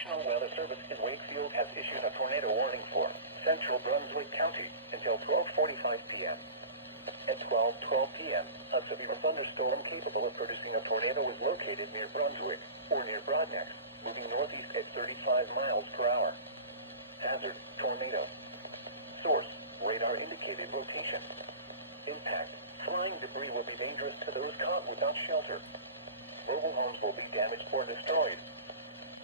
National Weather Service in Wakefield has issued a tornado warning for Central Brunswick County until 12:45 p.m. At 12:12 p.m., a severe thunderstorm capable of producing a tornado was located near Brunswick or near Broadneck, moving northeast at 35 miles per hour. Hazard: tornado. Source: radar indicated location. Impact: flying debris will be dangerous to those caught without shelter. Mobile homes will be damaged or destroyed.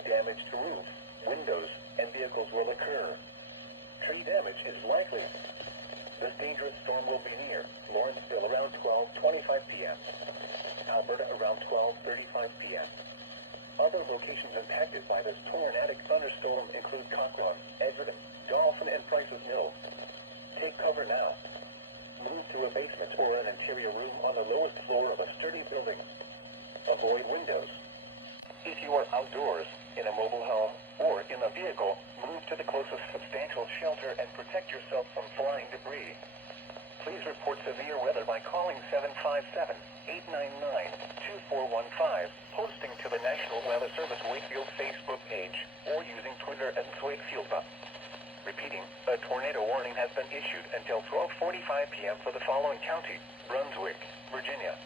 Damage to roof, windows, and vehicles will occur. Tree damage is likely. This dangerous storm will be near Lawrenceville around 12:25 p.m. Alberta around 12:35 p.m. Other locations impacted by this tornadic thunderstorm include Cochrane, Edgerton, Dolphin, and Price's Mill. Take cover now. Move to a basement or an interior room on the lowest floor of a sturdy building. Avoid windows. If you are outdoors, in a mobile home, or in a vehicle, move to the closest substantial shelter and protect yourself from flying debris. Please report severe weather by calling 757-899-2415, posting to the National Weather Service Wakefield Facebook page, or using Twitter at Wakefield. Repeating, a tornado warning has been issued until 12:45 p.m. for the following county: Brunswick, Virginia,